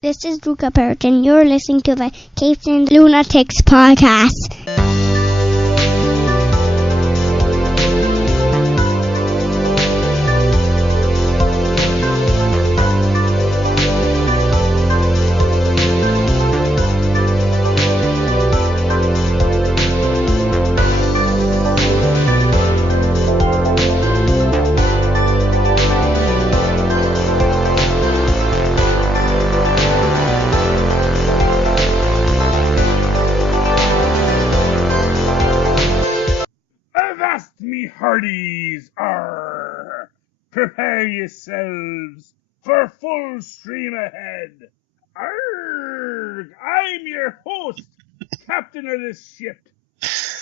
This is Luca Parrott, and you're listening to the Capes and Lunatics Podcast. Hearties, prepare yourselves for full stream ahead. Arrgh, I'm your host, captain of this ship,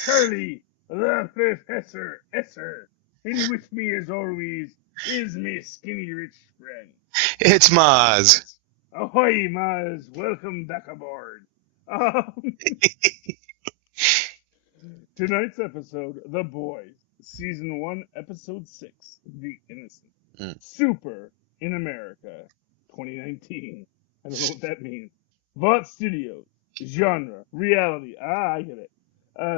Charlie, the Professor Esser, and with me as always is my skinny rich friend. It's Mozz. Ahoy, Mozz, welcome back aboard. Tonight's episode, The Boys. Season 1, Episode 6, The Innocent. Super in America, 2019. I don't know what that means. Vought Studios. Genre, reality. I get it.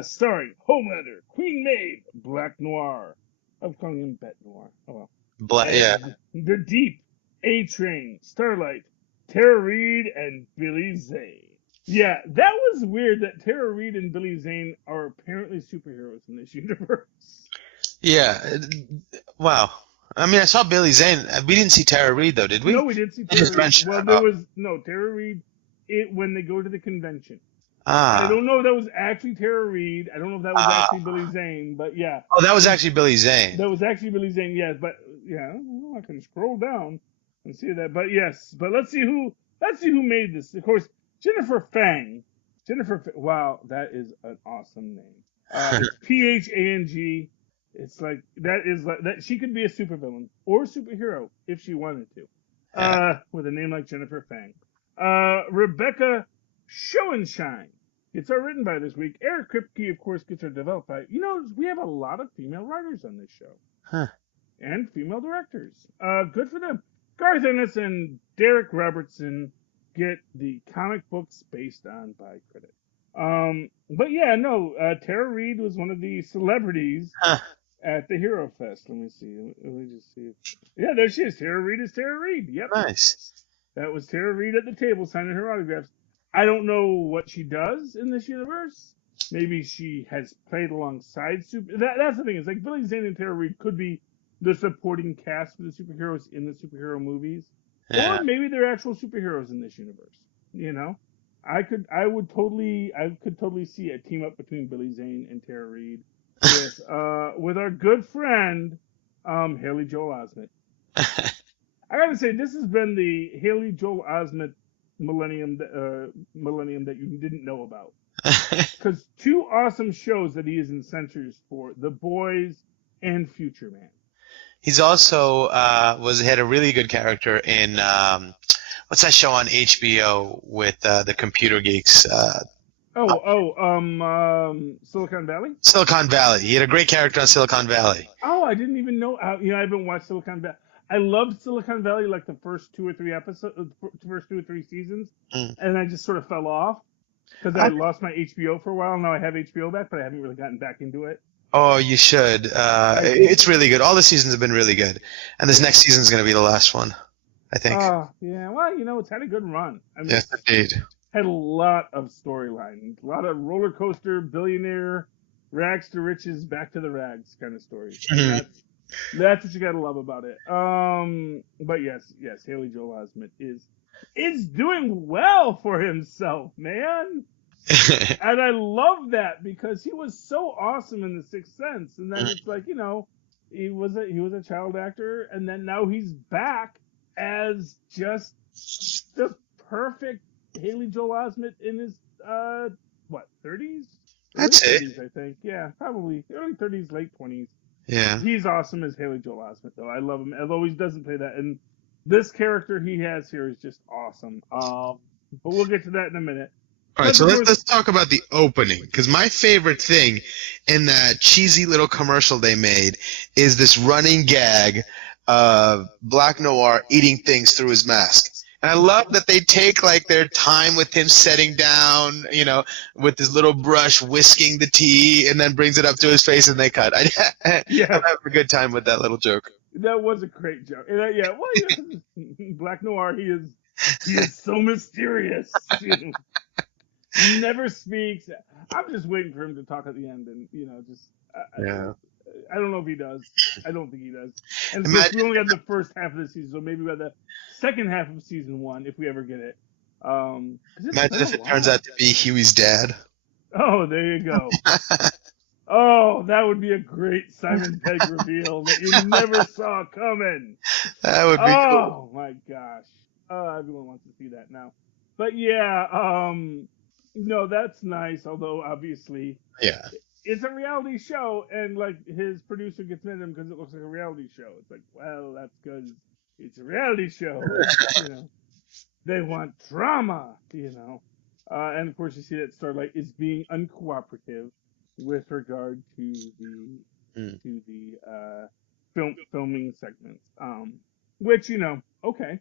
Starring Homelander, Queen Maeve, Black Noir. I'm calling him Bet Noir. Oh well. Yeah. The Deep, A-Train, Starlight, Tara Reid, and Billy Zane. Yeah, that was weird that Tara Reid and Billy Zane are apparently superheroes in this universe. Yeah. Wow. I mean, I saw Billy Zane. We didn't see Tara Reid, though, did we? No, we did see Tara Reid. Well, there was Tara Reid when they go to the convention. I don't know if that was actually Tara Reid. I don't know if that was actually Billy Zane, but yeah. Oh, that was actually Billy Zane. That was actually Billy Zane, yes. But yeah, I can scroll down and see that. But yes, but let's see who made this. Of course, Jennifer Fang. Wow, that is an awesome name. It's Phang. It's like that. She could be a supervillain or superhero if she wanted to. With a name like Jennifer Fang. Rebecca Schoenshine gets our written by this week. Eric Kripke, of course, gets our developed by. You know, we have a lot of female writers on this show. And female directors. Good for them. Garth Ennis and Derek Robertson get the comic books based on by credit. But yeah, no, Tara Reid was one of the celebrities at the Hero Fest. Let me see. Let me just see. Yeah, there she is. Tara Reid is Tara Reid. Yep. Nice. That was Tara Reid at the table signing her autographs. I don't know what she does in this universe. Maybe she has played alongside that's the thing. It's like Billy Zane and Tara Reid could be the supporting cast for the superheroes in the superhero movies. Yeah. Or maybe they're actual superheroes in this universe. You know? I could totally see a team up between Billy Zane and Tara Reid with our good friend Haley Joel Osment. I gotta say, this has been the Haley Joel Osment millennium that you didn't know about. Because two awesome shows that he is in censors for: The Boys and Future Man. He's also had a really good character in what's that show on HBO with the computer geeks? Silicon Valley? Silicon Valley. He had a great character on Silicon Valley. Oh, I didn't even know. I haven't watched Silicon Valley. I loved Silicon Valley like the first 2 or 3 episodes, first 2 or 3 seasons, and I just sort of fell off because I lost my HBO for a while. Now I have HBO back, but I haven't really gotten back into it. Oh, you should. It's really good. All the seasons have been really good, and this next season is going to be the last one, I think. Yeah. Well, it's had a good run. I mean, yes, indeed. Had a lot of storyline, a lot of roller coaster, billionaire, rags to riches, back to the rags kind of stories. That's what you gotta love about it. But yes, Haley Joel Osment is doing well for himself, man. And I love that because he was so awesome in The Sixth Sense, and then it's like, he was a child actor, and then now he's back as just the perfect Haley Joel Osment in his 30s? That's it. 30s, I think. Yeah, probably early 30s, late 20s. Yeah. He's awesome as Haley Joel Osment, though. I love him, although he doesn't play that. And this character he has here is just awesome. But we'll get to that in a minute. All right, so let's talk about the opening, because my favorite thing in that cheesy little commercial they made is this running gag of Black Noir eating things through his mask. And I love that they take like their time with him setting down, with his little brush, whisking the tea, and then brings it up to his face, and they cut. I'm having a good time with that little joke. That was a great joke. And Black Noir, he is so mysterious. Never speaks. I'm just waiting for him to talk at the end, and I don't know if he does. I don't think he does. And of course, we only have the first half of the season, so maybe by the second half of season 1, if we ever get it. Imagine if it turns out to be Huey's dad. Oh, there you go. Oh, that would be a great Simon Pegg reveal that you never saw coming. That would be cool. Oh, my gosh. Everyone wants to see that now. But yeah, no, that's nice, although obviously it's a reality show, and like his producer gets mad at him because it looks like a reality show. It's like, well, that's because it's a reality show. They want drama, and of course you see that Starlight is being uncooperative with regard to the filming segments, which okay,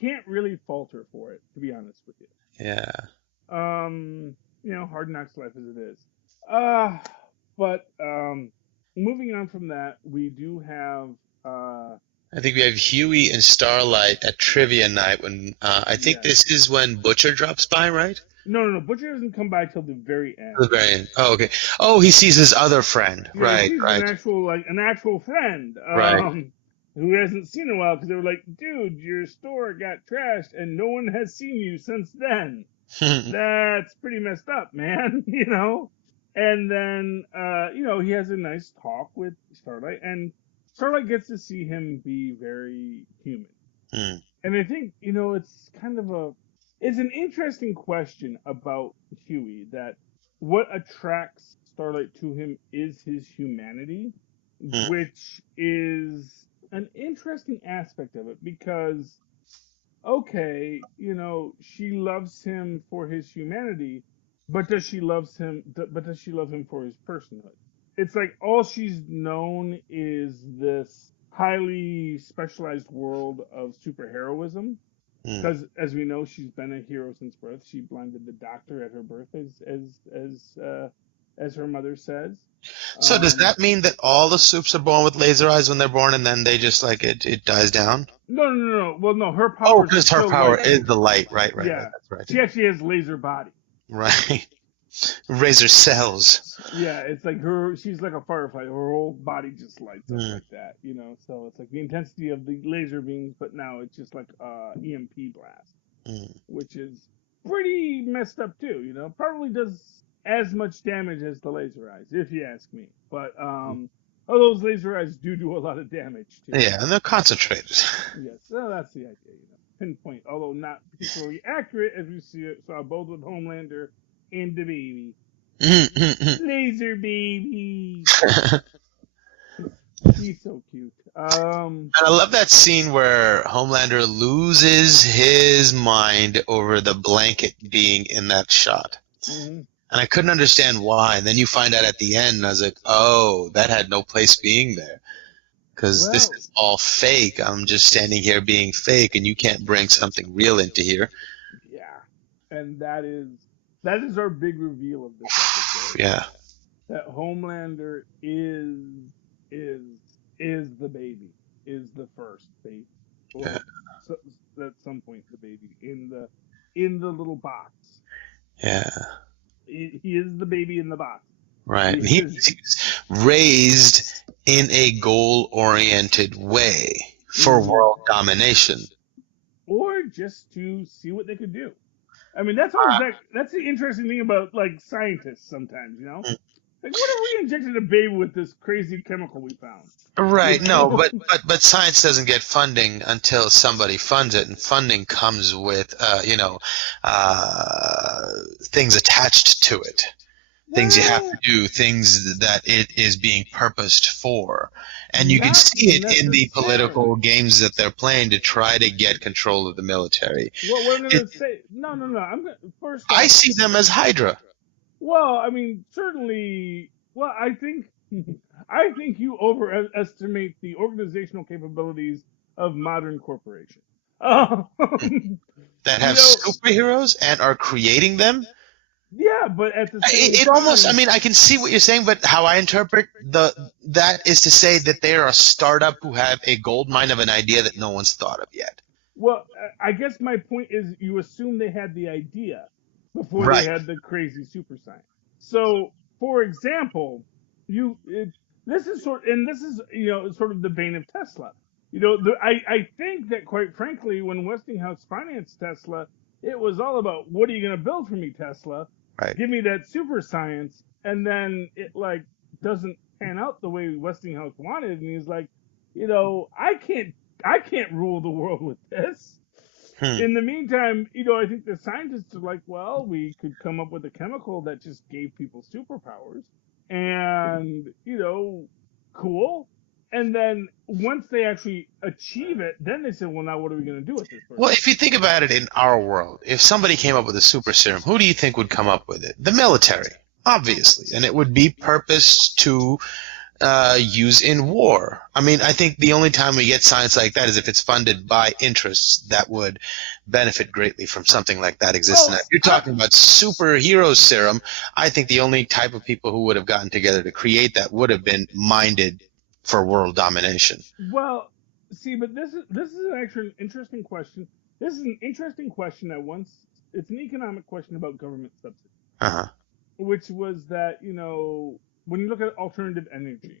can't really falter for it, to be honest with you. Yeah. Hard knocks life as it is. But moving on from that, we do have I think we have Huey and Starlight at trivia night when I think this is when Butcher drops by, right? No. Butcher doesn't come by till the very end. The very end. Oh, okay. Oh, he sees his other friend. Right. An actual friend. Right. Who hasn't seen in a while because they were like, dude, your store got trashed and no one has seen you since then. That's pretty messed up, man. And then he has a nice talk with Starlight, and Starlight gets to see him be very human. And I think it's kind of it's an interesting question about Huey, that what attracts Starlight to him is his humanity, which is an interesting aspect of it, because okay, she loves him for his humanity, but does she love him for his personhood? It's like all she's known is this highly specialized world of superheroism. Because, as we know, she's been a hero since birth. She blinded the doctor at her birth, as her mother says. So does that mean that all the Supes are born with laser eyes when they're born, and then they just it dies down? No. Well, no, her power. Oh, because her power is the light, right? Yeah, that's right. She actually has laser body. Right. Razor cells. Yeah, it's like she's like a firefly. Her whole body just lights up like that, So it's like the intensity of the laser beams, but now it's just like EMP blast, which is pretty messed up too. Probably does as much damage as the laser eyes, if you ask me. But those laser eyes do a lot of damage too. Yeah, and they're concentrated. Yes, well, that's the idea. Pinpoint, although not particularly accurate, as we saw both with Homelander and the baby. Laser baby. He's so cute. And I love that scene where Homelander loses his mind over the blanket being in that shot. And I couldn't understand why. And then you find out at the end, and I was like, oh, that had no place being there. Because this is all fake. I'm just standing here being fake, and you can't bring something real into here. Yeah. And that is our big reveal of this episode. Yeah. That Homelander is the baby, is the first baby. Or at some point the baby in the little box. Yeah. He is the baby in the box. Right. He's raised in a goal-oriented way for world domination. Or just to see what they could do. I mean, that's the interesting thing about, like, scientists sometimes, Like, what if we injected a baby with this crazy chemical we found? Right, no, but science doesn't get funding until somebody funds it, and funding comes with, things attached to it. Things you have to do, things that it is being purposed for. And you can see it in the political games that they're playing to try to get control of the military. Well, what I'm going to say... No. First off, I see them as Hydra. Well, I mean, certainly... Well, I think you overestimate the organizational capabilities of modern corporations. Um, That have superheroes and are creating them? Yeah, but at the same It time, almost, I mean, I can see what you're saying, but how I interpret that is to say that they are a startup who have a gold mine of an idea that no one's thought of yet. well, I guess my point is you assume they had the idea before they Right. had the crazy super science. So, for example, this is sort of the vein of Tesla. I think that quite frankly, when Westinghouse financed Tesla, it was all about what are you going to build for me, Tesla? Right. Give me that super science, and then it like doesn't pan out the way Westinghouse wanted, and he's like, I can't rule the world with this. In the meantime, I think the scientists are like, well, we could come up with a chemical that just gave people superpowers, and cool. And then once they actually achieve it, then they say, well, now what are we going to do with this person? Well, if you think about it in our world, if somebody came up with a super serum, who do you think would come up with it? The military, obviously. And it would be purposed to use in war. I mean, I think the only time we get science like that is if it's funded by interests that would benefit greatly from something like that existing. If you're talking about superhero serum, I think the only type of people who would have gotten together to create that would have been minded for world domination. Well, see, but this is actually an interesting question. This is an interesting question it's an economic question about government subsidy. Uh-huh. Which was that, when you look at alternative energy,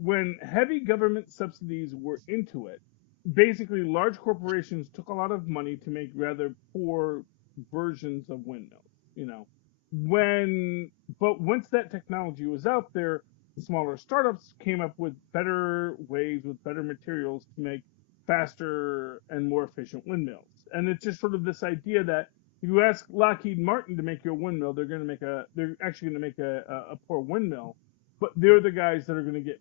when heavy government subsidies were into it, basically large corporations took a lot of money to make rather poor versions of windmills, But once that technology was out there, smaller startups came up with better ways, with better materials to make faster and more efficient windmills. And it's just sort of this idea that if you ask Lockheed Martin to make you a windmill, they're actually going to make a poor windmill, but they're the guys that are going to get,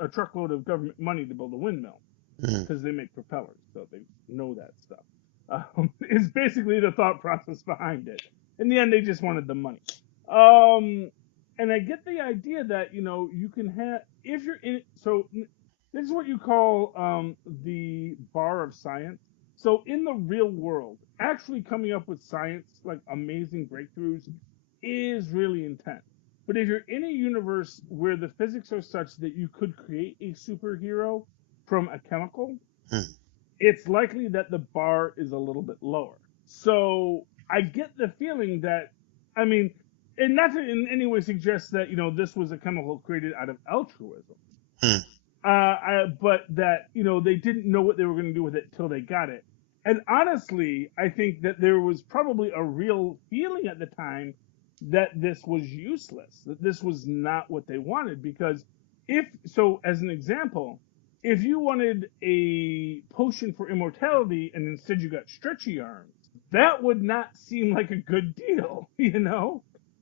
a truckload of government money to build a windmill because they make propellers, so they know that stuff. Is basically the thought process behind it. In the end, they just wanted the money. And I get the idea that, you can have, if you're in, so this is what you call the bar of science. So in the real world, actually coming up with science, like amazing breakthroughs, is really intense. But if you're in a universe where the physics are such that you could create a superhero from a chemical, it's likely that the bar is a little bit lower. So I get the feeling that, I mean, and not to in any way suggest that, this was a chemical created out of altruism. But that, they didn't know what they were going to do with it till they got it. And honestly, I think that there was probably a real feeling at the time that this was useless, that this was not what they wanted. Because as an example, if you wanted a potion for immortality and instead you got stretchy arms, that would not seem like a good deal,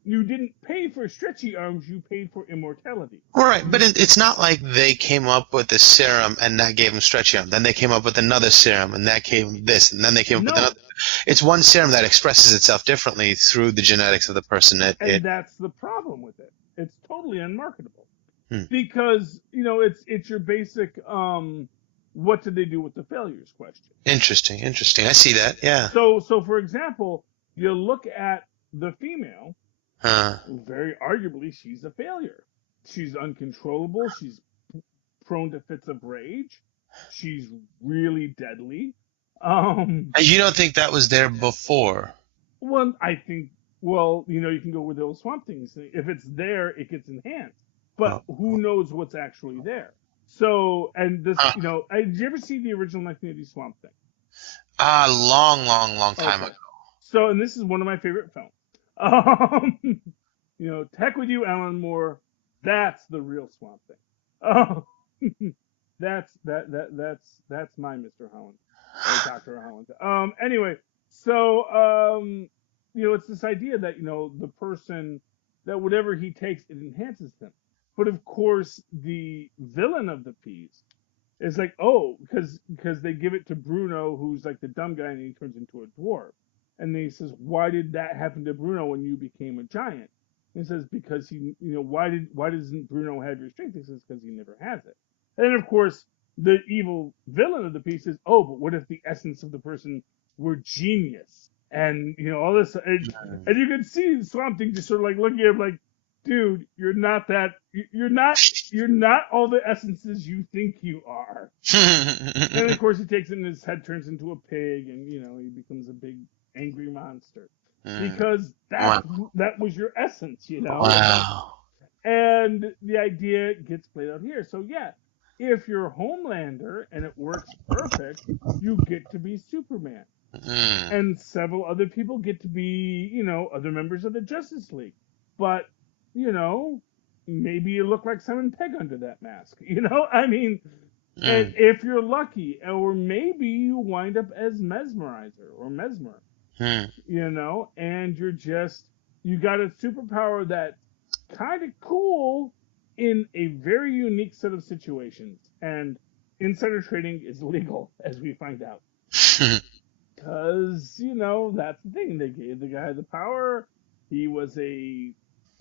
You didn't pay for stretchy arms, you paid for immortality. All right, but it's not like they came up with a serum and that gave them stretchy arm. Then they came up with another serum and that gave them this, and then they came up with another. It's one serum that expresses itself differently through the genetics of the person. That's the problem with it. It's totally unmarketable. Because, it's your basic, what did they do with the failures question. Interesting. I see that, yeah. So for example, you look at the female, very arguably, she's a failure. She's uncontrollable. She's prone to fits of rage. She's really deadly. And you don't think that was there before? Well, I think, you can go with those Swamp Things. If it's there, it gets enhanced. But who knows what's actually there? So, and this, did you ever see the original 1980 Swamp Thing? Long time ago. So, and this is one of my favorite films. Heck with you, Alan Moore. That's the real Swamp Thing. That's my Mr. Holland, or Dr. Holland. Anyway, so it's this idea that the person, that whatever he takes, it enhances him. But of course, the villain of the piece is like, because they give it to Bruno, who's like the dumb guy, and he turns into a dwarf. And then he says, why did that happen to Bruno when you became a giant? And he says, because why doesn't Bruno have your strength? He says, because he never has it. And then, of course, the evil villain of the piece is, oh, but what if the essence of the person were genius? And, all this, and you can see Swamp Thing just sort of like looking at him like, dude, you're not all the essences you think you are. And of course he takes it and his head turns into a pig and, he becomes a big angry monster. Because that was your essence, Wow. And the idea gets played out here. So yeah, if you're Homelander and it works perfect, you get to be Superman. And several other people get to be, other members of the Justice League. But, maybe you look like Simon Pegg under that mask. And if you're lucky, or maybe you wind up as Mesmerizer or Mesmer. And you got a superpower that's kind of cool in a very unique set of situations. And insider trading is legal, as we find out. Because, that's the thing. They gave the guy the power. He was a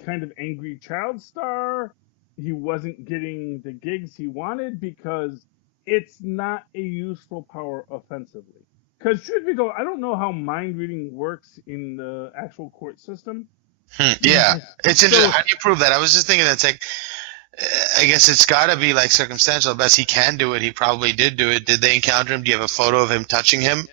kind of angry child star. He wasn't getting the gigs he wanted because it's not a useful power offensively. Because truth be told, I don't know how mind reading works in the actual court system. Yeah, it's interesting. How do you prove that? I was just thinking it's like, I guess it's got to be like circumstantial. Best he can do it. He probably did do it. Did they encounter him? Do you have a photo of him touching him?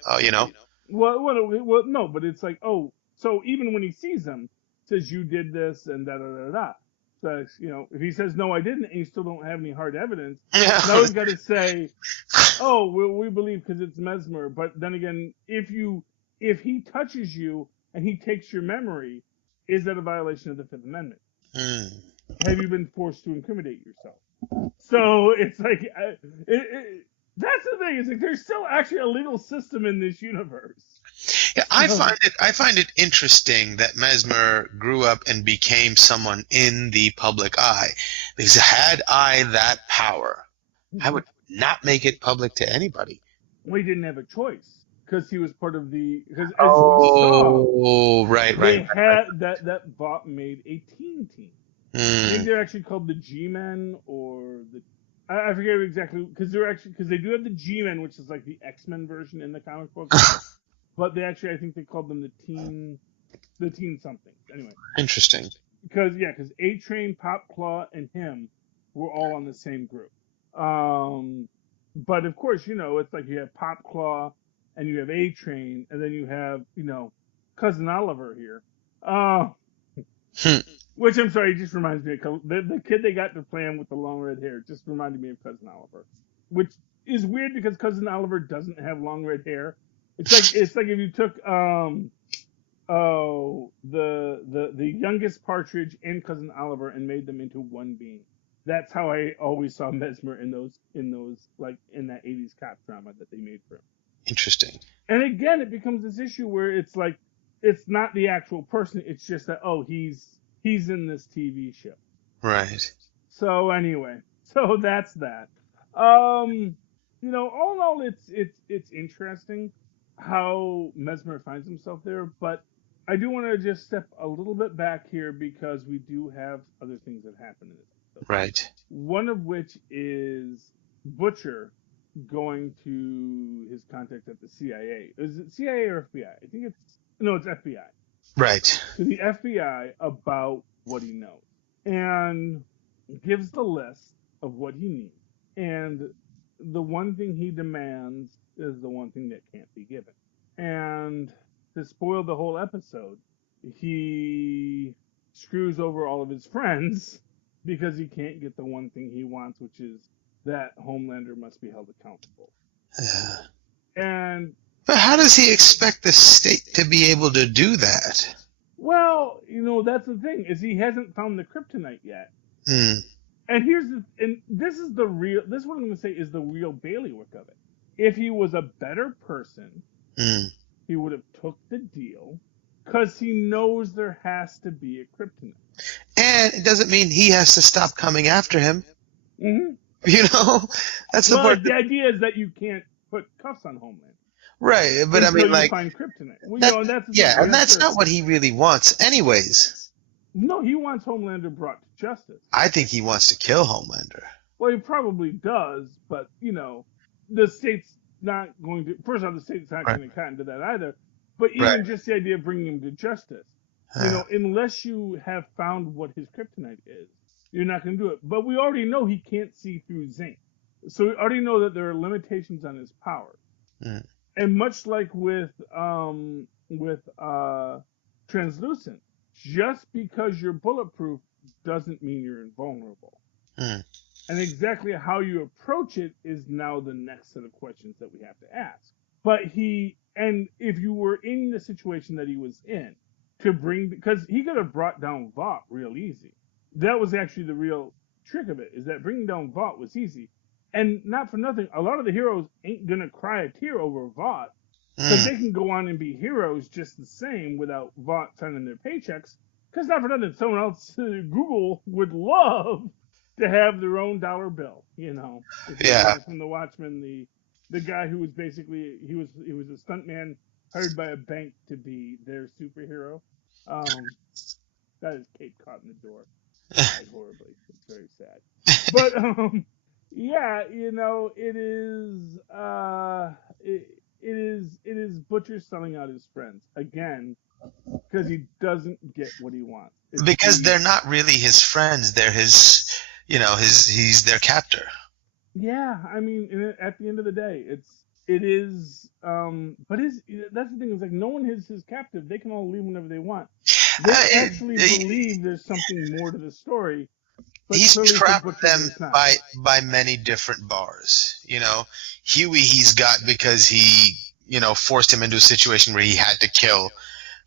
Well, no, but it's like, so even when he sees him, says you did this and da-da-da-da. So, if he says, no, I didn't, and you still don't have any hard evidence, now he's got to say, oh, we believe because it's Mesmer. But then again, if he touches you and he takes your memory, is that a violation of the Fifth Amendment? Have you been forced to incriminate yourself? So it's like, that's the thing. It's like there's still actually a legal system in this universe. Yeah, I find it interesting that Mesmer grew up and became someone in the public eye. Because had I that power, I would not make it public to anybody. Well, he didn't have a choice because he was part of the. Because as right. That bot made a team. I think they're actually called the G-Men or the. I forget exactly because they do have the G-Men, which is like the X-Men version in the comic book. But I think they called them the teen something. Anyway. Interesting. Because A-Train, Pop Claw, and him were all on the same group. But of course, it's like you have Pop Claw and you have A-Train, and then you have, Cousin Oliver here. Which I'm sorry, it just reminds me of the kid they got to play him with the long red hair. Just reminded me of Cousin Oliver, which is weird because Cousin Oliver doesn't have long red hair. It's like if you took the youngest Partridge and Cousin Oliver and made them into one being. That's how I always saw Mesmer in those like in that 80s cop drama that they made for him. Interesting. And again, it becomes this issue where it's like it's not the actual person. It's just that he's in this TV show. Right. So anyway, that's that. All in all, it's interesting how Mesmer finds himself there, but I do want to just step a little bit back here because we do have other things that happen in this episode. Right. One of which is Butcher going to his contact at the CIA. Is it CIA or FBI? I think it's FBI. Right. To the FBI about what he knows. And gives the list of what he needs. And the one thing he demands is the one thing that can't be given. And to spoil the whole episode, he screws over all of his friends because he can't get the one thing he wants, which is that Homelander must be held accountable. But how does he expect the state to be able to do that? Well, that's the thing, is he hasn't found the kryptonite yet. And this is what I'm going to say is the real bailiwick of it. If he was a better person, he would have took the deal because he knows there has to be a kryptonite. And it doesn't mean he has to stop coming after him. Mm-hmm. That's the part. The idea is that you can't put cuffs on Homelander. Right, but until you find kryptonite. Well, that's not what he really wants anyways. No, he wants Homelander brought to justice. I think he wants to kill Homelander. Well, he probably does, but, the state's not going to, first off, the state's not Right. going to cotton to that either. But Right. even just the idea of bringing him to justice, unless you have found what his kryptonite is, you're not going to do it. But we already know he can't see through zinc. So we already know that there are limitations on his power. Mm. And much like with translucent, just because you're bulletproof doesn't mean you're invulnerable. Mm. And exactly how you approach it is now the next set of questions that we have to ask. But if you were in the situation that he was in, because he could have brought down Vought real easy. That was actually the real trick of it, is that bringing down Vought was easy. And not for nothing, a lot of the heroes ain't gonna cry a tear over Vought, because they can go on and be heroes just the same without Vought sending their paychecks. Because not for nothing, someone else, Google would love to have their own dollar bill, If you remember from The Watchmen, the guy who was basically he was a stuntman hired by a bank to be their superhero. That is Kate caught in the door. Died horribly. It's very sad. But yeah, it is Butcher selling out his friends again because he doesn't get what he wants. Because they're not really his friends; they're his, he's their captor. Yeah, I mean, at the end of the day, it is. But that's the thing, is like no one is his captive. They can all leave whenever they want. They actually believe there's something more to the story. But he's trapped them by many different bars. Huey he's got because he, forced him into a situation where he had to kill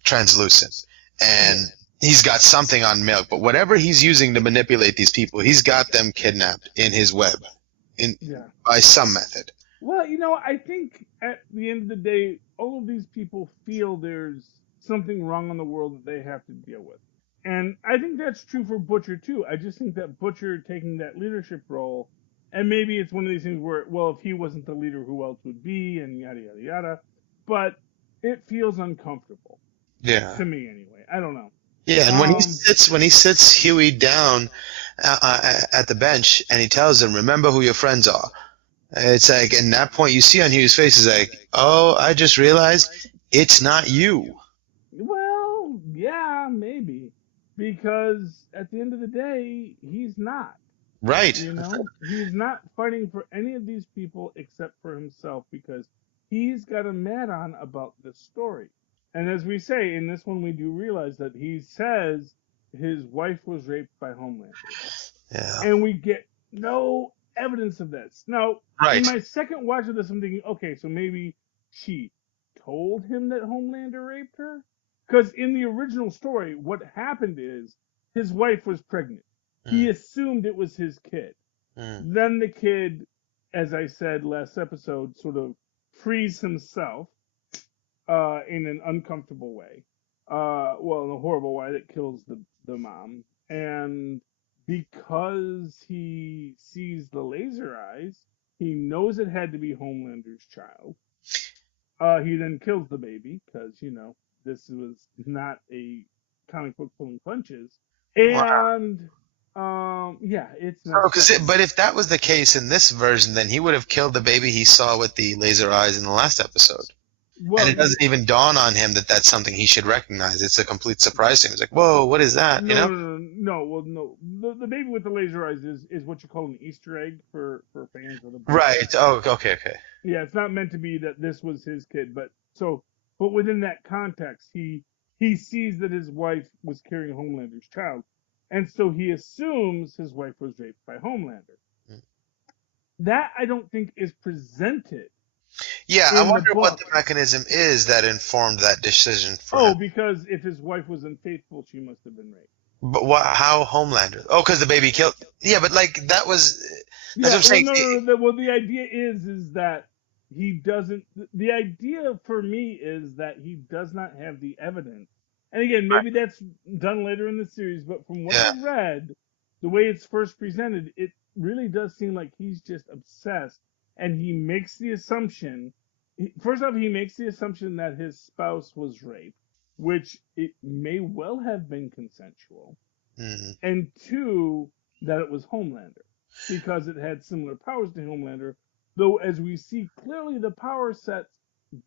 Translucent. And he's got something on Milk. But whatever he's using to manipulate these people, he's got them kidnapped in his web by some method. Well, I think at the end of the day, all of these people feel there's something wrong in the world that they have to deal with. And I think that's true for Butcher, too. I just think that Butcher taking that leadership role, and maybe it's one of these things where, well, if he wasn't the leader, who else would be, and yada, yada, yada. But it feels uncomfortable. Yeah. To me, anyway. I don't know. Yeah, and when he sits Huey down at the bench, and he tells him, remember who your friends are. It's like, in that point, you see on Huey's face, is like, oh, I just realized it's not you. Well, yeah, maybe. Because at the end of the day, he's not. Right. He's not fighting for any of these people except for himself, because he's got a mad on about this story. And as we say, in this one, we do realize that he says his wife was raped by Homelander. Yeah. And we get no evidence of this. Now, in my second watch of this, I'm thinking, okay, so maybe she told him that Homelander raped her? Because in the original story, what happened is his wife was pregnant. He assumed it was his kid. Then the kid, as I said last episode, sort of frees himself in an uncomfortable way. In a horrible way that kills the mom. And because he sees the laser eyes, he knows it had to be Homelander's child. He then kills the baby, because, this was not a comic book pulling punches. And, it's not. But if that was the case in this version, then he would have killed the baby he saw with the laser eyes in the last episode. Well, and it doesn't even dawn on him that that's something he should recognize. It's a complete surprise to him. It's like, whoa, what is that? No. Well, no. The baby with the laser eyes is what you call an Easter egg for fans of the book. Right. Oh, okay. Yeah, it's not meant to be that this was his kid, but within that context, he sees that his wife was carrying Homelander's child, and so he assumes his wife was raped by Homelander. That I don't think is presented. Yeah, I wonder what the mechanism is that informed that decision for him. Because if his wife was unfaithful, she must have been raped. But how Homelander? Oh, because the baby killed. Yeah, but that was. That's what I'm saying. No. The idea is that he doesn't. The idea for me is that he does not have the evidence. And again, maybe that's done later in the series, but from what I read, the way it's first presented, it really does seem like he's just obsessed. And he makes the assumption, first off, that his spouse was raped, which it may well have been consensual. And two, that it was Homelander. because it had similar powers to Homelander. Though, as we see clearly, the power sets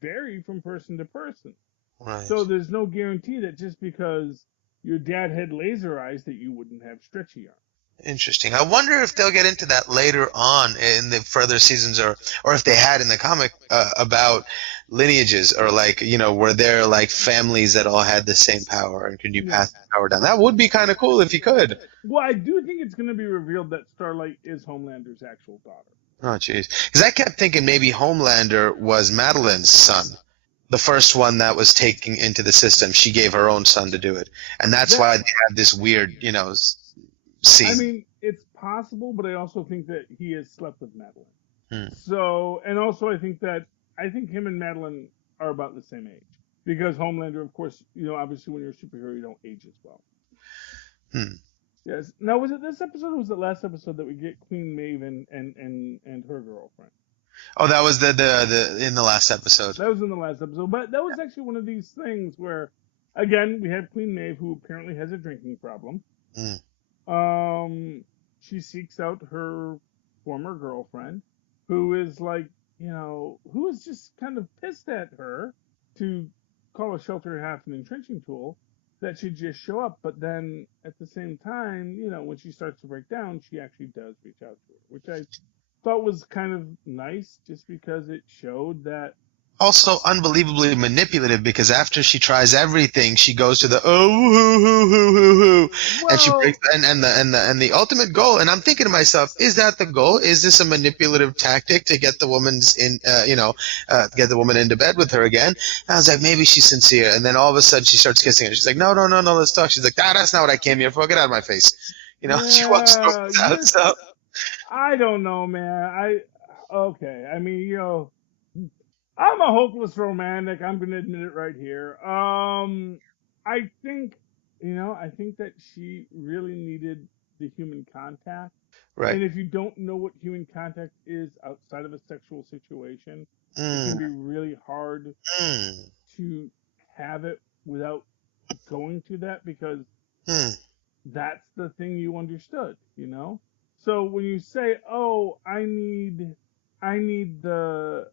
vary from person to person. Right. So there's no guarantee that just because your dad had laser eyes that you wouldn't have stretchy arms. Interesting. I wonder if they'll get into that later on in the further seasons, or if they had in the comic about lineages, or like, were there like families that all had the same power, and could you pass the power down? That would be kind of cool if you could. Well, I do think it's going to be revealed that Starlight is Homelander's actual daughter. Oh, jeez. Because I kept thinking maybe Homelander was Madeline's son. The first one that was taken into the system. She gave her own son to do it. And that's why they have this weird, scene. I mean, it's possible, but I also think that he has slept with Madeline. So, and also I think him and Madeline are about the same age. Because Homelander, of course, obviously when you're a superhero, you don't age as well. Yes. Now, was it this episode or was it last episode that we get Queen Maeve and her girlfriend? Oh, that was the in the last episode. That was in the last episode, but that was actually one of these things where, again, we have Queen Maeve, who apparently has a drinking problem. She seeks out her former girlfriend, who is like, who is just kind of pissed at her, to call a shelter half an entrenching tool, that she'd just show up. But then at the same time, when she starts to break down, she actually does reach out to her, which I thought was kind of nice, just because it showed that. Also unbelievably manipulative, because after she tries everything, she goes to the well, and she breaks, and the ultimate goal. And I'm thinking to myself, is that the goal? Is this a manipulative tactic to get the get the woman into bed with her again? And I was like, maybe she's sincere. And then all of a sudden she starts kissing her. She's like, no, let's talk. She's like, that's not what I came here for. Get out of my face. She walks out. So I don't know, man. I mean, I'm a hopeless romantic. I'm going to admit it right here. I think that she really needed the human contact. Right. And if you don't know what human contact is outside of a sexual situation, it can be really hard to have it without going to that, because that's the thing you understood, So when you say, "Oh, I need the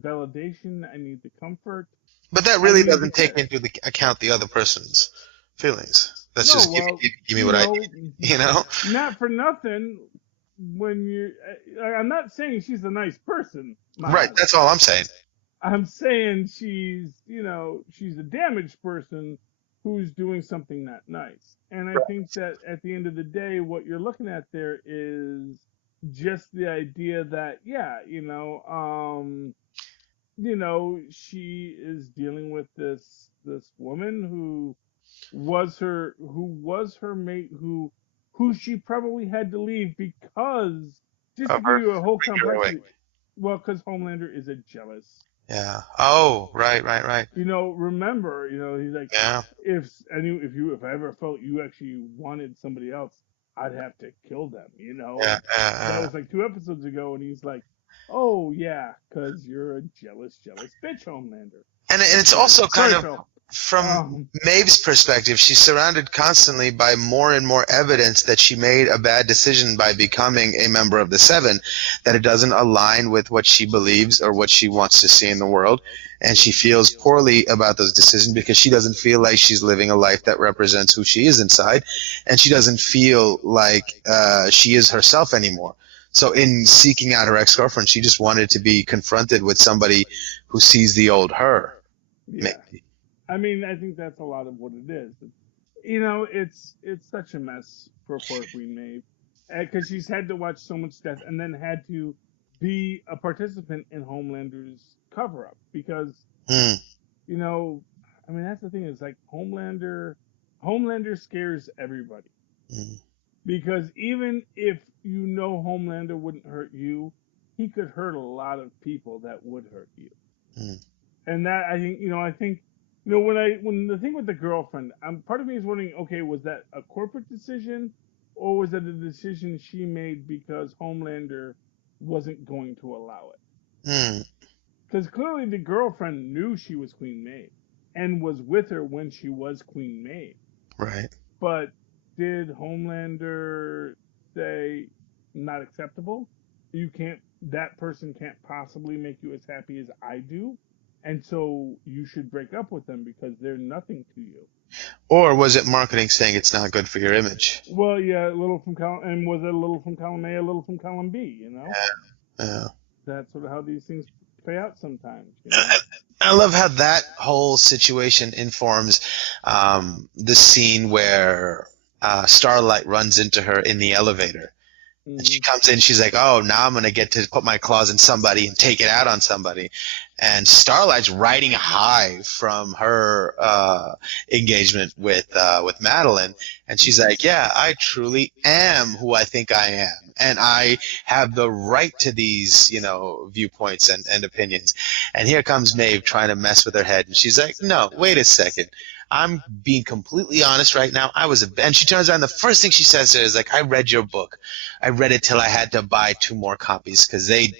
validation, I need the comfort," but that really doesn't take into account the other person's feelings. That's just give me what I need, Not for nothing. I'm not saying she's a nice person. Right, that's all I'm saying. I'm saying she's a damaged person who's doing something not nice. And I think that at the end of the day, what you're looking at there is just the idea that, she is dealing with this woman who was her mate, who she probably had to leave because, just to give you a whole complexity, because Homelander is a jealous. Yeah. Oh, right. Remember, he's like, if I ever felt you actually wanted somebody else, I'd have to kill them, That was like 2 episodes ago, and he's like, oh, yeah, because you're a jealous bitch, Homelander. And it's also kind of, from Maeve's perspective, she's surrounded constantly by more and more evidence that she made a bad decision by becoming a member of the Seven, that it doesn't align with what she believes or what she wants to see in the world. And she feels poorly about those decisions because she doesn't feel like she's living a life that represents who she is inside. And she doesn't feel like she is herself anymore. So in seeking out her ex-girlfriend, she just wanted to be confronted with somebody who sees the old her. Yeah. Maybe. I mean, I think that's a lot of what it is. It's such a mess for poor Queen Maeve, because she's had to watch so much death and then had to be a participant in Homelander's cover-up, because, I mean, that's the thing, is like Homelander scares everybody. Because even if Homelander wouldn't hurt you, he could hurt a lot of people that would hurt you. And that, I think, when the thing with the girlfriend, part of me is wondering, okay, was that a corporate decision, or was that a decision she made because Homelander wasn't going to allow it? Because clearly the girlfriend knew she was Queen Maeve and was with her when she was Queen Maeve. Right. But did Homelander say, not acceptable. That person can't possibly make you as happy as I do. And so you should break up with them because they're nothing to you. Or was it marketing saying it's not good for your image? Well, yeah, a little from column, and was it a little from column A, a little from column B, Yeah. That's sort of how these things play out sometimes, I love how that whole situation informs the scene where Starlight runs into her in the elevator. And she comes in, she's like, oh, now I'm going to get to put my claws in somebody and take it out on somebody. And Starlight's riding high from her engagement with Madeline. And she's like, yeah, I truly am who I think I am. And I have the right to these, viewpoints and opinions. And here comes Maeve trying to mess with her head. And she's like, no, wait a second. I'm being completely honest right now. And she turns around. The first thing she says to her is like, I read your book. I read it till I had to buy 2 more copies because they,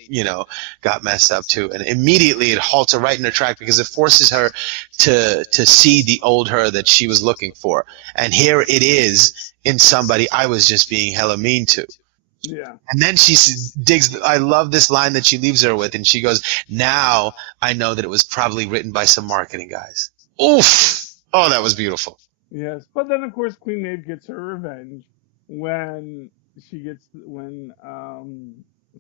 got messed up too. And immediately it halts her right in her track because it forces her to see the old her that she was looking for. And here it is in somebody I was just being hella mean to. Yeah. And then she digs. I love this line that she leaves her with, and she goes, now I know that it was probably written by some marketing guys. Oof. Oh, that was beautiful. Yes, but then of course Queen Maeve gets her revenge when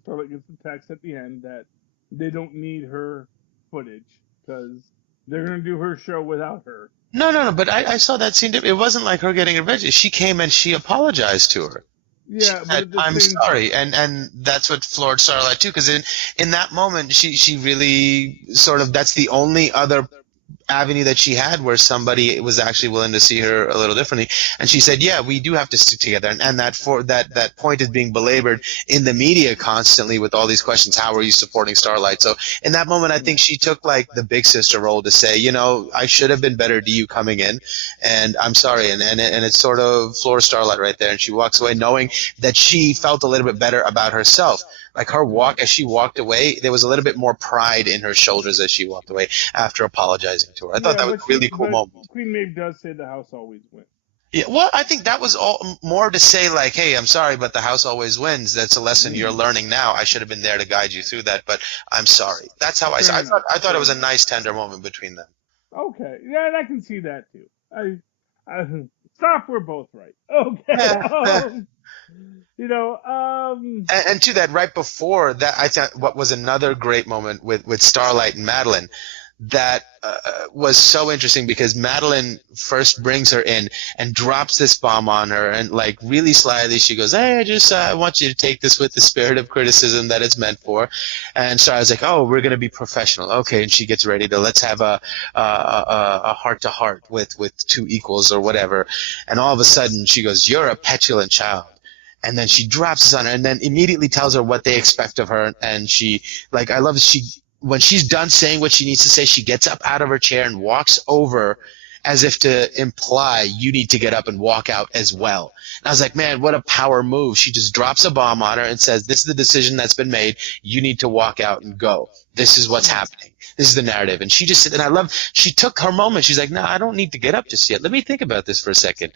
Starlight gets the text at the end that they don't need her footage because they're gonna do her show without her. No. But I saw that scene. It wasn't like her getting revenge. She came and she apologized to her. Yeah, but I'm sorry, and that's what floored Starlight too. Because in that moment, she really sort of, that's the only other avenue that she had where somebody was actually willing to see her a little differently. And she said, yeah, we do have to stick together. And that point is being belabored in the media constantly with all these questions. How are you supporting Starlight? So in that moment, I think she took like the big sister role to say, I should have been better to you coming in, and I'm sorry. And it sort of floors Starlight right there. And she walks away knowing that she felt a little bit better about herself. Like her walk, as she walked away, there was a little bit more pride in her shoulders as she walked away after apologizing to her. I thought that was a really cool moment. Queen Maeve does say the house always wins. Yeah, well, I think that was all more to say like, hey, I'm sorry, but the house always wins. That's a lesson you're learning now. I should have been there to guide you through that, but I'm sorry. That's how I thought it was a nice, tender moment between them. Okay, yeah, and I can see that too. I stop. We're both right. Okay. And to that, right before that, I thought what was another great moment with Starlight and Madeline that was so interesting because Madeline first brings her in and drops this bomb on her, and like really slyly she goes, hey, I want you to take this with the spirit of criticism that it's meant for. And so I was like, oh, we're going to be professional. Okay. And she gets ready to, let's have a heart to heart with 2 equals or whatever. And all of a sudden she goes, you're a petulant child. And then she drops this on her and then immediately tells her what they expect of her. And she, like, I love when she's done saying what she needs to say, she gets up out of her chair and walks over as if to imply you need to get up and walk out as well. And I was like, man, what a power move. She just drops a bomb on her and says, this is the decision that's been made. You need to walk out and go. This is what's happening. This is the narrative. And she just said, and she took her moment. She's like, no, I don't need to get up just yet. Let me think about this for a second.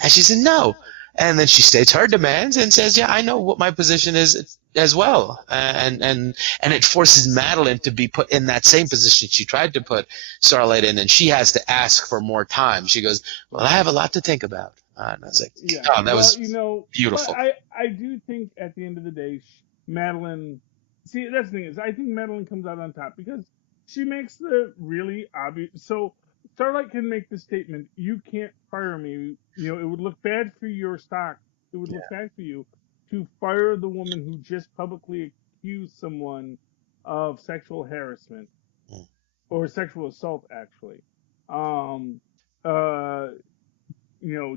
And she said, no. And then she states her demands and says, yeah, I know what my position is as well. And it forces Madeline to be put in that same position she tried to put Starlight in, and she has to ask for more time. She goes, well, I have a lot to think about. And I was like, yeah. Oh, that was beautiful. I do think at the end of the day, Madeline, see, that's the thing is, I think Madeline comes out on top because she makes the really obvious, so Starlight can make the statement, you can't fire me. It would look bad for your stock. It would look bad for you to fire the woman who just publicly accused someone of sexual harassment or sexual assault, actually.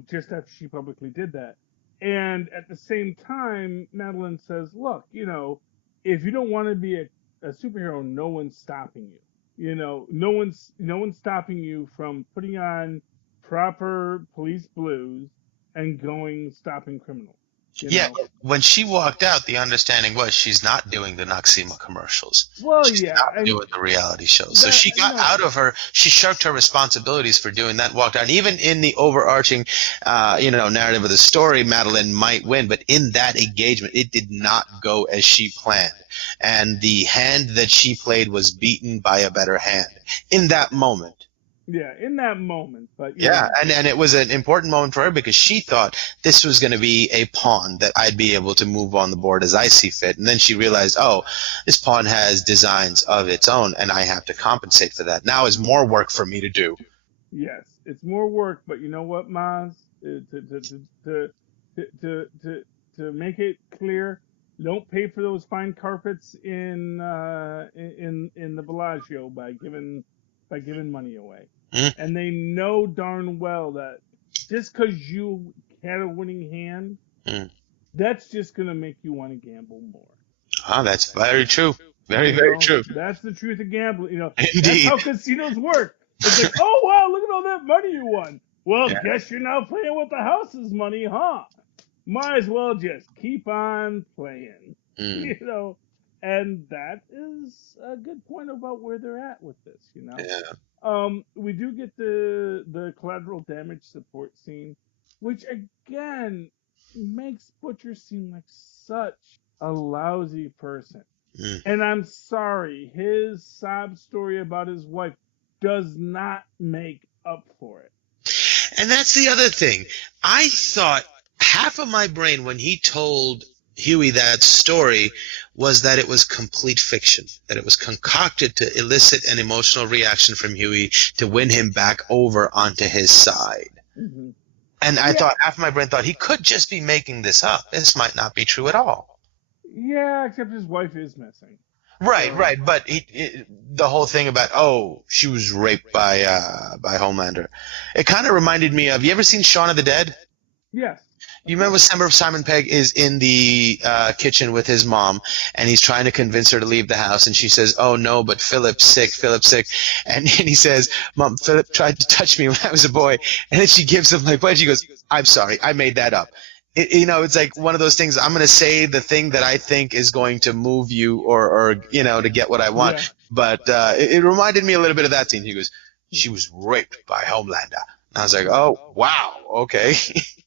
Just after she publicly did that. And at the same time, Madeline says, look, if you don't want to be a superhero, no one's stopping you. No one's stopping you from putting on proper police blues and going stopping criminals. Yeah, when she walked out, the understanding was she's not doing the Noxema commercials. Well, she's yeah, not and doing the reality shows. So she got out of her, she shirked her responsibilities for doing that and walked out. Even in the overarching, narrative of the story, Madeline might win, but in that engagement, it did not go as she planned. And the hand that she played was beaten by a better hand in that moment. Yeah, in that moment, but yeah, and it was an important moment for her because she thought this was going to be a pawn that I'd be able to move on the board as I see fit. And then she realized, oh, this pawn has designs of its own, and I have to compensate for that. Now is more work for me to do. Yes, it's more work, but you know what, Mozz? To make it clear, don't pay for those fine carpets in the Bellagio by giving money away. And they know darn well that just because you had a winning hand, that's just going to make you want to gamble more. Ah, that's very true. Very, very true. That's the truth of gambling. Indeed. That's how casinos work. It's like, oh, wow, look at all that money you won. Well, guess you're now playing with the house's money, huh? Might as well just keep on playing. And that is a good point about where they're at with this, Yeah. We do get the collateral damage support scene, which again makes Butcher seem like such a lousy person. And I'm sorry, his sob story about his wife does not make up for it. And that's the other thing. I thought half of my brain when he told Huey that story was that it was complete fiction, that it was concocted to elicit an emotional reaction from Huey to win him back over onto his side. And I thought, half of my brain thought he could just be making this up. This might not be true at all. Yeah, except his wife is missing. Right. But the whole thing about, she was raped by Homelander. It kind of reminded me of, you ever seen Shaun of the Dead? Yes. You remember Simon Pegg is in the kitchen with his mom, and he's trying to convince her to leave the house, and she says, oh, no, but Philip's sick. And he says, Mom, Philip tried to touch me when I was a boy. And then she gives him like, she goes, I'm sorry, I made that up. It's like one of those things, I'm going to say the thing that I think is going to move you or to get what I want. Yeah. But it reminded me a little bit of that scene. He goes, she was raped by Homelander. And I was like, oh, wow, okay.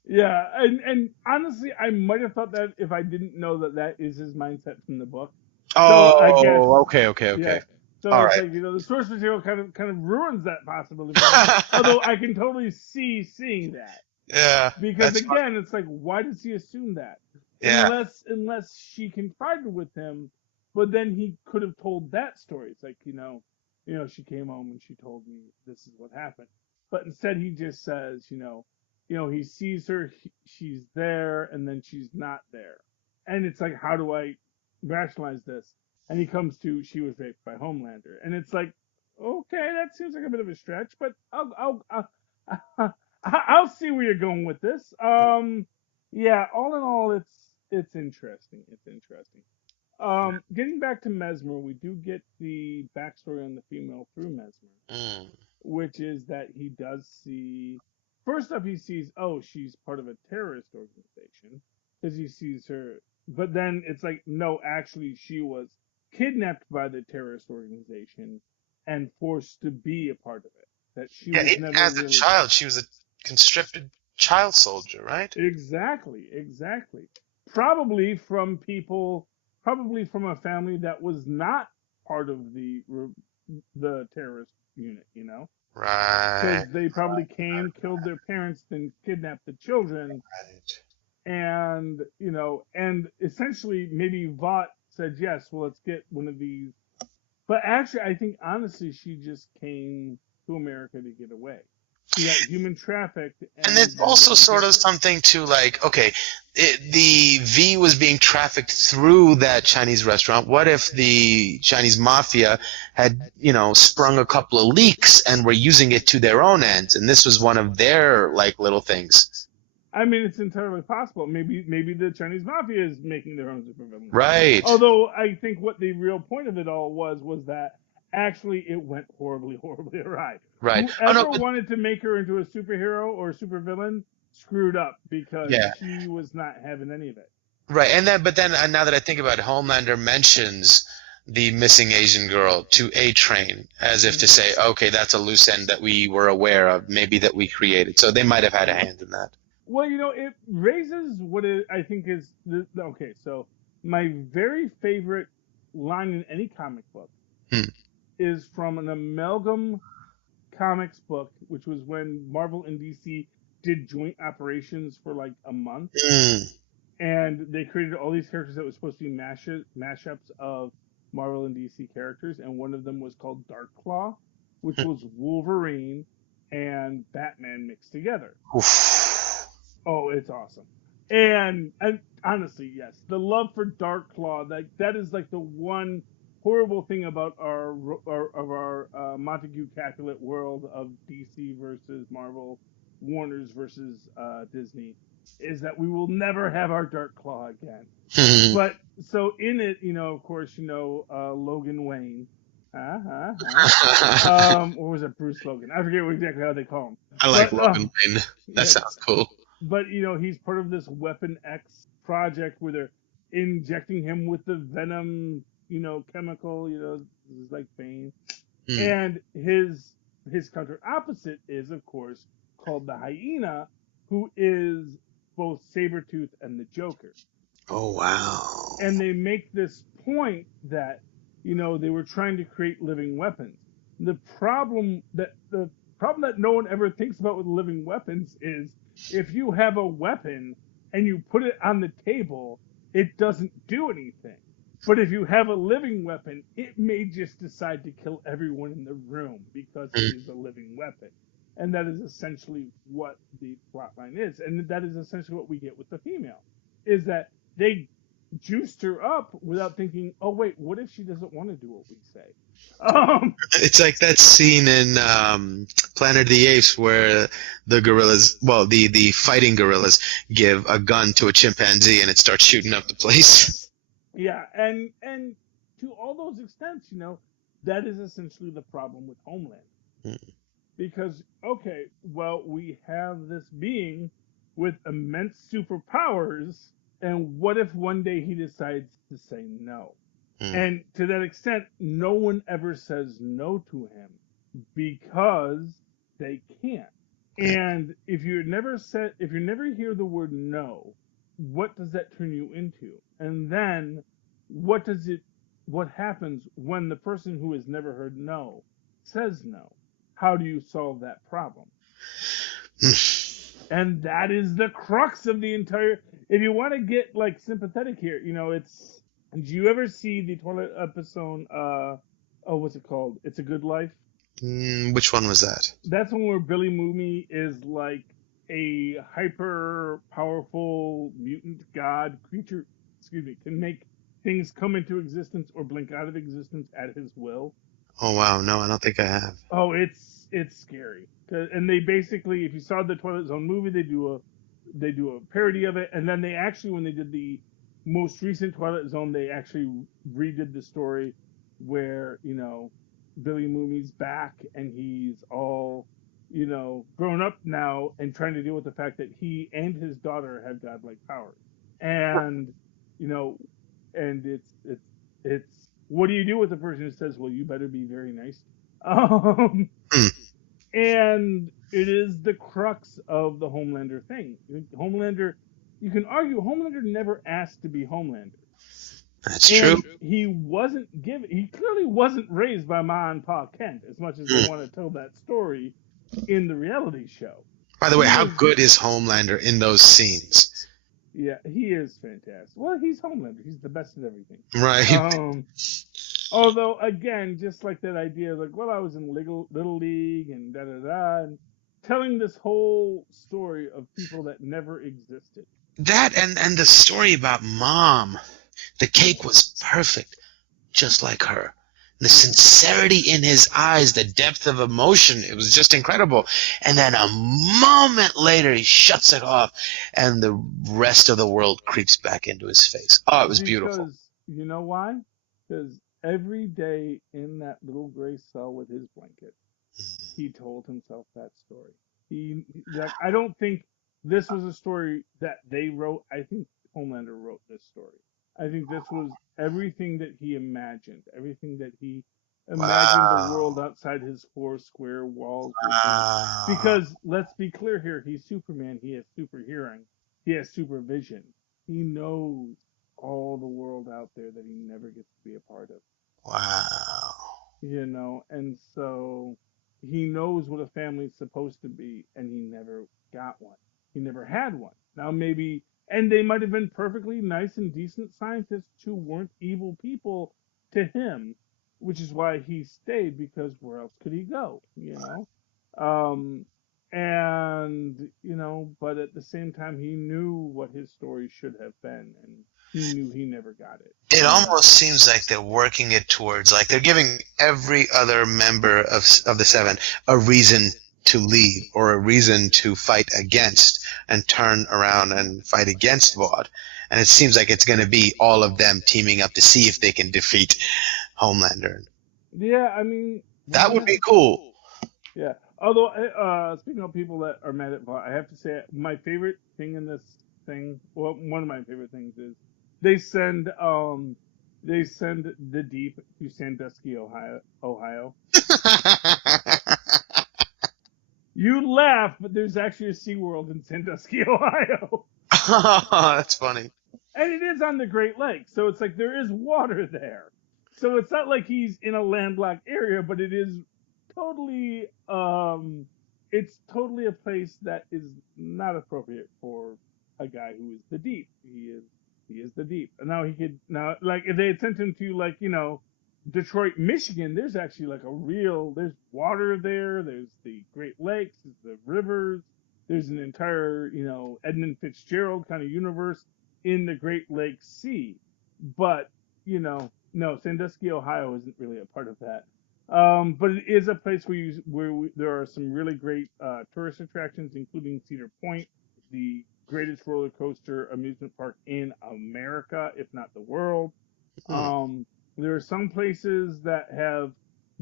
Yeah, and honestly, I might have thought that if I didn't know that is his mindset from the book. Oh, so I guess, okay. Yeah. So all it's right. like, the source material kind of ruins that possibility. Although I can totally seeing that. Yeah. Because again, it's like, why does he assume that? Yeah. Unless she confided with him, but then he could have told that story. It's like, she came home and she told me this is what happened. But instead he just says, he sees her, she's there, and then she's not there. And it's like, how do I rationalize this? And he comes to, she was raped by Homelander. And it's like, okay, that seems like a bit of a stretch, but I'll see where you're going with this. Yeah, all in all, it's interesting. Getting back to Mesmer, we do get the backstory on the female through Mesmer, which is that he does see. First up, he sees, she's part of a terrorist organization, because he sees her. But then it's like, no, actually, she was kidnapped by the terrorist organization and forced to be a part of it. That she was never as a child, she was a conscripted child soldier, right? Exactly. Probably from a family that was not part of the terrorist unit, Right. Because they probably killed their parents, then kidnapped the children. Right. And, and essentially maybe Vought said, yes, well, let's get one of these. But actually, I think, honestly, she just came to America to get away. She got human trafficked. And there's also sort of something to like, okay, the V was being trafficked through that Chinese restaurant. What if the Chinese mafia had, sprung a couple of leaks and were using it to their own ends? And this was one of their, like, little things. I mean, it's entirely possible. Maybe the Chinese mafia is making their own supervillain. Right. Although I think what the real point of it all was that actually it went horribly, horribly awry. Right. Whoever wanted to make her into a superhero or a supervillain screwed up because Yeah. she was not having any of it. Right, but then now that I think about it, Homelander mentions the missing Asian girl to A-Train as if to say, okay, that's a loose end that we were aware of, maybe that we created. So they might have had a hand in that. Well, it raises what I think is okay. So my very favorite line in any comic book is from an Amalgam Comics book, which was when Marvel and DC did joint operations for like a month. And they created all these characters that were supposed to be mashups of Marvel and DC characters, and one of them was called Darkclaw, which was Wolverine and Batman mixed together. Oh, it's awesome. And honestly, yes, the love for Darkclaw, that is like the one horrible thing about our Montague Capulet world of DC versus Marvel, Warner's versus Disney, is that we will never have our Darkclaw again. But so in it, of course, Logan Wayne. Or was it Bruce Logan? I forget exactly how they call him. I like Logan Wayne. That sounds cool. But he's part of this Weapon X project where they're injecting him with the venom, chemical, this is like Bane. And his counter opposite is, of course, called the Hyena, who is both Sabretooth and the Joker. Oh, wow. And they make this point that, they were trying to create living weapons. The problem that no one ever thinks about with living weapons is if you have a weapon and you put it on the table, it doesn't do anything. But if you have a living weapon, it may just decide to kill everyone in the room because it is a living weapon. And that is essentially what the plotline is. And that is essentially what we get with the female, is that they juiced her up without thinking, oh, wait, what if she doesn't want to do what we say? It's like that scene in Planet of the Apes where the gorillas, well, the fighting gorillas give a gun to a chimpanzee and it starts shooting up the place. Yeah, and to all those extents, that is essentially the problem with Homeland. Because, okay, well, we have this being with immense superpowers, and what if one day he decides to say no? And to that extent, no one ever says no to him because they can't. And if you never hear the word no, what does that turn you into? And then what happens when the person who has never heard no says no? How do you solve that problem? And that is the crux of the entire. If you want to get like sympathetic here, it's. Did you ever see the Twilight episode? What's it called? It's a Good Life. Which one was that? That's one where Billy Mooney is like a hyper powerful mutant god creature. Can make things come into existence or blink out of existence at his will. Oh wow, no, I don't think I have. Oh, it's scary. And they basically, if you saw the Twilight Zone movie, they do a parody of it, and then they actually, when they did the most recent Twilight Zone, they actually redid the story where Billy Mooney's back and he's all grown up now and trying to deal with the fact that he and his daughter have godlike powers, and and it's what do you do with the person who says, well, you better be very nice? And it is the crux of the Homelander thing. Homelander, you can argue Homelander never asked to be Homelander. That's true. He clearly wasn't raised by Ma and Pa Kent as much as they want to tell that story in the reality show. By the way, how good is Homelander in those scenes? Yeah, he is fantastic. Well, he's Homelander. He's the best at everything. Right. Although, again, just like that idea, like, well, I was in Little League and da-da-da, and telling this whole story of people that never existed. That and the story about Mom. The cake was perfect, just like her. The sincerity in his eyes, the depth of emotion, it was just incredible. And then a moment later, he shuts it off, and the rest of the world creeps back into his face. Oh, it was beautiful. You know why? Because every day in that little gray cell with his blanket, he told himself that story. I don't think this was a story that they wrote. I think Homelander wrote this story. I think this was everything that he imagined, everything that he imagined the world Wow. outside his four square walls would be. Wow. Because let's be clear here, he's Superman. He has super hearing. He has supervision. He knows all the world out there that he never gets to be a part of. Wow. And so he knows what a family's supposed to be, and he never got one. He never had one. Now maybe, and they might have been perfectly nice and decent scientists who weren't evil people to him, which is why he stayed, because where else could he go? Um, but at the same time, he knew what his story should have been, and he knew he never got it. It almost seems like they're working it towards, like they're giving every other member of the Seven a reason to leave or a reason to fight against and turn around and fight against Vought. And it seems like it's going to be all of them teaming up to see if they can defeat Homelander. Yeah, I mean, that would be cool. Yeah. Although, speaking of people that are mad at Vought, I have to say my favorite thing in this thing, well, one of my favorite things is they send the Deep to Sandusky, Ohio. You laugh, but there's actually a SeaWorld in Sandusky, Ohio. That's funny. And it is on the Great Lakes, so it's like there is water there. So it's not like he's in a landlocked area, but it is totally it's totally a place that is not appropriate for a guy who is the Deep. He is the Deep. And now like if they had sent him to Detroit, Michigan, there's actually there's water there, there's the Great Lakes, there's the rivers, there's an entire, Edmund Fitzgerald kind of universe in the Great Lakes Sea. But, no, Sandusky, Ohio isn't really a part of that. But it is a place where there are some really great tourist attractions, including Cedar Point, the greatest roller coaster amusement park in America, if not the world. There are some places that have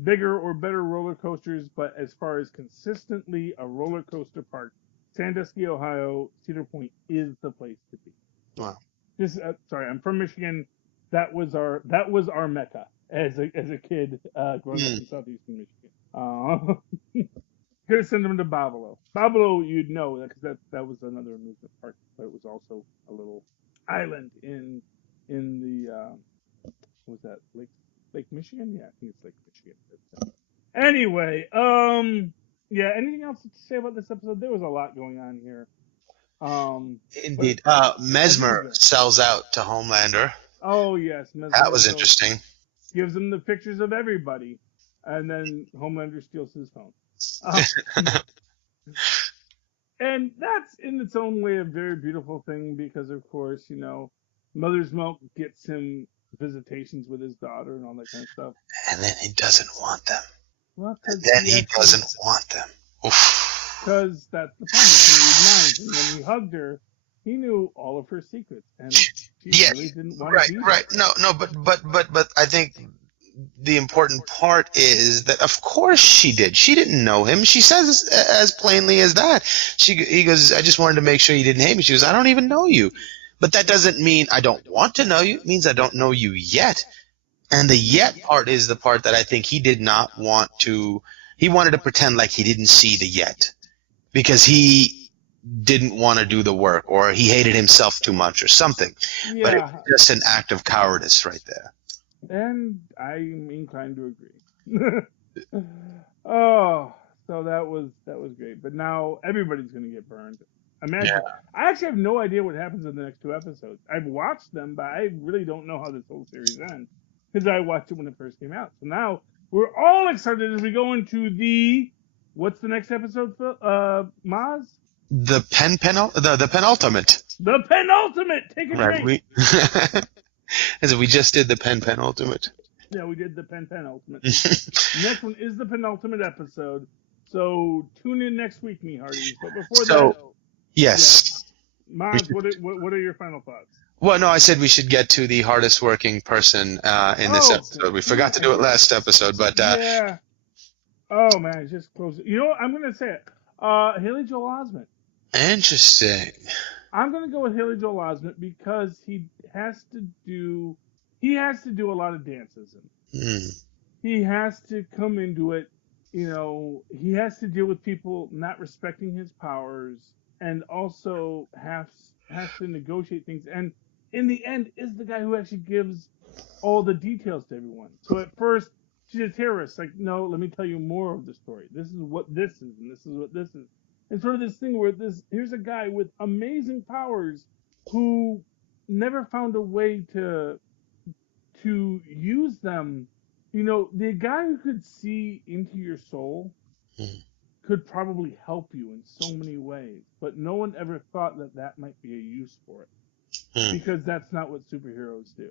bigger or better roller coasters, but as far as consistently a roller coaster park, Sandusky, Ohio, Cedar Point is the place to be. Wow. Sorry, I'm from Michigan. That was our mecca as a kid growing up in southeastern Michigan. Gonna send them to Bavalo. Bavalo, you'd know because that was another amusement park, but it was also a little island in the was that Lake Michigan? Yeah, I think it's Lake Michigan. Anyway, yeah. Anything else to say about this episode? There was a lot going on here. Indeed. Mesmer sells out to Homelander. Oh yes, Mesmer. That was interesting. Gives him the pictures of everybody, and then Homelander steals his phone. And that's in its own way a very beautiful thing because, of course, Mother's Milk gets him visitations with his daughter and all that kind of stuff. And then he doesn't want them. Well, he doesn't want them. Because that's the point. He can read minds. And when he hugged her, he knew all of her secrets, and she really didn't want to be there. Right. No, but I think the important part is that of course she did. She didn't know him. She says as plainly as that. He goes, I just wanted to make sure you didn't hate me. She goes, I don't even know you. But that doesn't mean I don't want to know you. It means I don't know you yet. And the yet part is the part that I think he did not want to. He wanted to pretend like he didn't see the yet because he didn't want to do the work or he hated himself too much or something. Yeah. But it was just an act of cowardice right there. And I'm inclined to agree. Oh, so that was great. But now everybody's going to get burned. Imagine. Yeah. I actually have no idea what happens in the next two episodes. I've watched them, but I really don't know how this whole series ends because I watched it when it first came out. So now we're all excited as we go into what's the next episode, Mozz? The penultimate. The penultimate. Take a drink. We just did the penultimate. Yeah, we did the penultimate. Next one is the penultimate episode. So tune in next week, me hearties. But before that, yes. Mozz, what are your final thoughts? Well, no, I said we should get to the hardest working person in this episode. We forgot to do it last episode, but yeah. Oh man, just close it. You know what? I'm gonna say it. Haley Joel Osment. Interesting. I'm going to go with Haley Joel Osment because he has to do a lot of dances. He has to come into it, he has to deal with people not respecting his powers and also has to negotiate things. And in the end, is the guy who actually gives all the details to everyone. So at first, she's a terrorist. Like, no, let me tell you more of the story. This is what this is, and this is what this is. And sort of this thing where here's a guy with amazing powers who never found a way to use them. The guy who could see into your soul could probably help you in so many ways, but no one ever thought that might be a use for it, because that's not what superheroes do.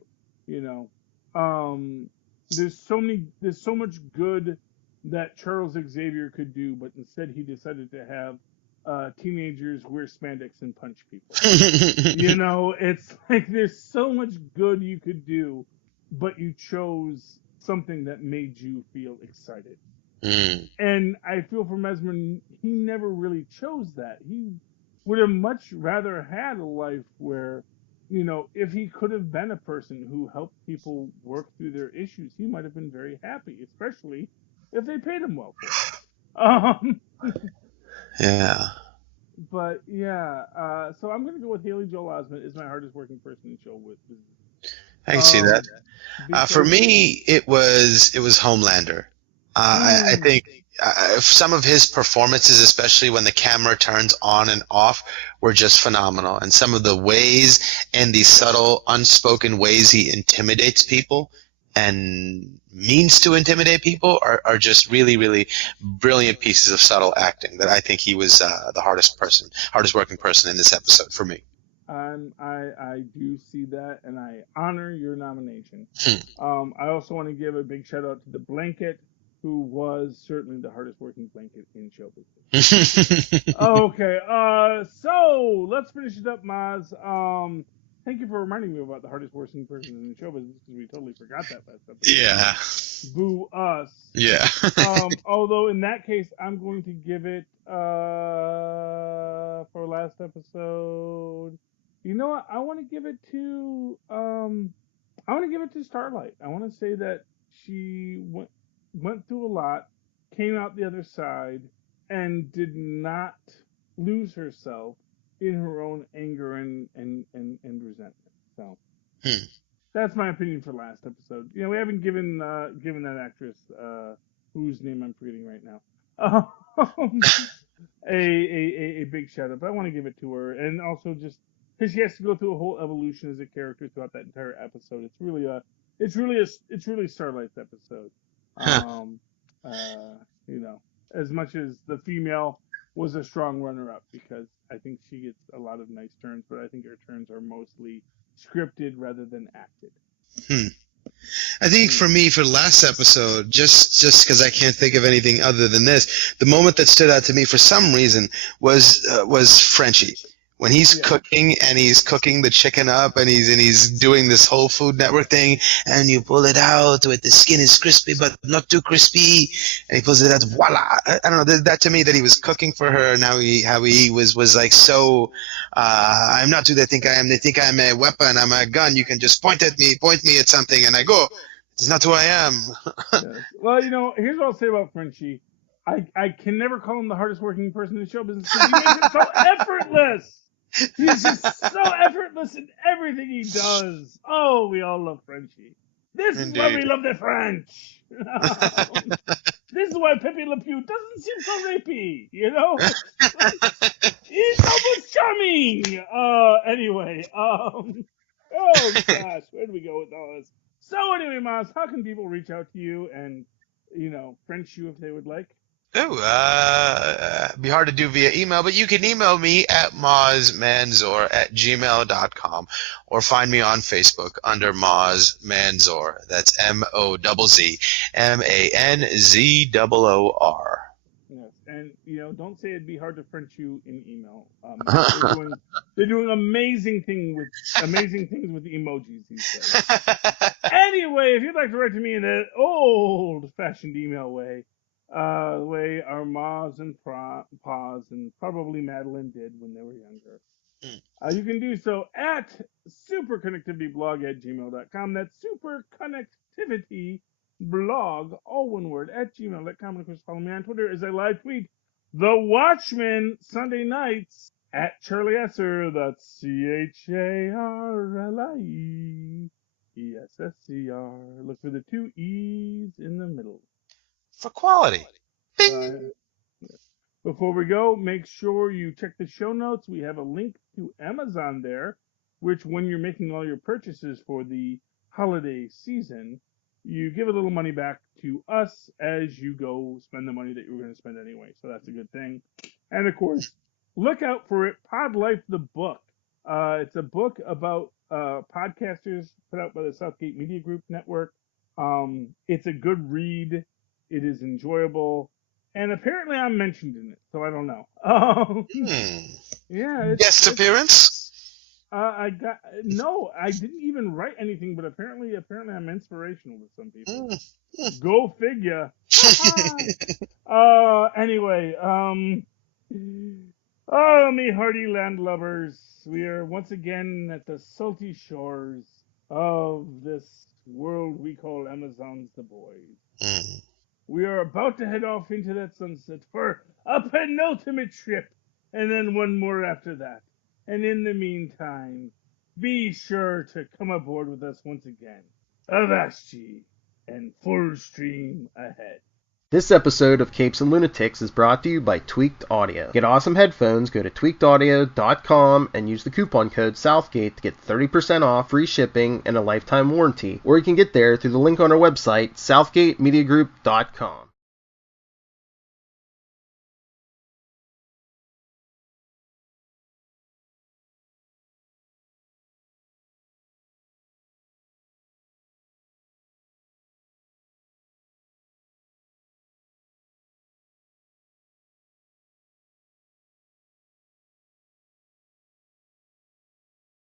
There's so much good that Charles Xavier could do, but instead he decided to have teenagers wear spandex and punch people. It's like there's so much good you could do, but you chose something that made you feel excited. And I feel for Mesmer, he never really chose that. He would have much rather had a life where, if he could have been a person who helped people work through their issues, he might have been very happy, especially if they paid him well for it. Yeah. But yeah, so I'm going to go with Haley Joel Osment as my hardest working person in show with. I can see that. For me, it was Homelander. I think some of his performances, especially when the camera turns on and off, were just phenomenal. And some of the ways and the subtle, unspoken ways he intimidates people and means to intimidate people are just really, really brilliant pieces of subtle acting that I think he was the hardest working person in this episode for me. I do see that, and I honor your nomination. I also want to give a big shout out to the Blanket, who was certainly the hardest working blanket in show business. Okay, so let's finish it up, Mozz. Thank you for reminding me about the hardest working person in show business, because we totally forgot that last episode. Yeah. Boo us. Yeah. Although in that case, I'm going to give it for last episode. You know what? I want to give it to Starlight. I want to say that she went through a lot, came out the other side, and did not lose herself in her own anger and resentment. So that's my opinion for last episode. We haven't given that actress whose name I'm forgetting right now a big shout out. But I want to give it to her, and also just because she has to go through a whole evolution as a character throughout that entire episode. It's really Starlight's episode. As much as the female was a strong runner-up, because I think she gets a lot of nice turns, but I think her turns are mostly scripted rather than acted. I think for me, for the last episode, just because I can't think of anything other than this, the moment that stood out to me for some reason was Frenchie. When he's cooking and he's cooking the chicken up and he's doing this whole Food Network thing, and you pull it out with the skin is crispy but not too crispy, and he pulls it out, voila! I don't know, that to me, that he was cooking for her, and how he was like, so I'm not who they think I am. They think I'm a weapon, I'm a gun. You can just point me at something, and I go, it's not who I am. Yes. Well, here's what I'll say about Frenchie. I can never call him the hardest working person in the show business because he makes it so effortless. He's just so effortless in everything he does. Oh, we all love Frenchie. This is why we love the French. This is why Pepe Le Pew doesn't seem so rapey, He's almost charming. Anyway, oh gosh, where do we go with all this? So anyway, Mozz, how can people reach out to you and, French you if they would like? Be hard to do via email, but you can email me at mozzmanzor@gmail.com, or find me on Facebook under Mozz Manzor. That's MOZZMANZOOR. Yes, and don't say it'd be hard to French you in email. They're doing amazing things with emojis these days. Anyway, if you'd like to write to me in an old-fashioned email way, the way our Mozz and Paws and probably Madeline did when they were younger. You can do so at superconnectivityblog@gmail.com. That's superconnectivityblog, all one word, @gmail.com. And of course, follow me on Twitter as I live tweet The Watchmen Sunday nights at Charlie Esser. That's CharlieEsser. Look for the 2 E's in the middle. For quality. Bing! Before we go, make sure you check the show notes. We have a link to Amazon there, which when you're making all your purchases for the holiday season, you give a little money back to us as you go spend the money that you were going to spend anyway. So that's a good thing. And of course, look out for it, Pod Life the book. It's a book about podcasters put out by the Southgate Media Group Network. It's a good read. It is enjoyable. And apparently I'm mentioned in it, so I don't know. Yeah. Guest appearance? I didn't even write anything, but apparently I'm inspirational to some people. Go figure. Anyway, me hearty landlubbers, we are once again at the salty shores of this world we call Amazon's the Boys. We are about to head off into that sunset for a penultimate trip, and then one more after that. And in the meantime, be sure to come aboard with us once again. Avasti, and full stream ahead. This episode of Capes and Lunatics is brought to you by Tweaked Audio. Get awesome headphones, go to tweakedaudio.com and use the coupon code Southgate to get 30% off, free shipping, and a lifetime warranty. Or you can get there through the link on our website, southgatemediagroup.com.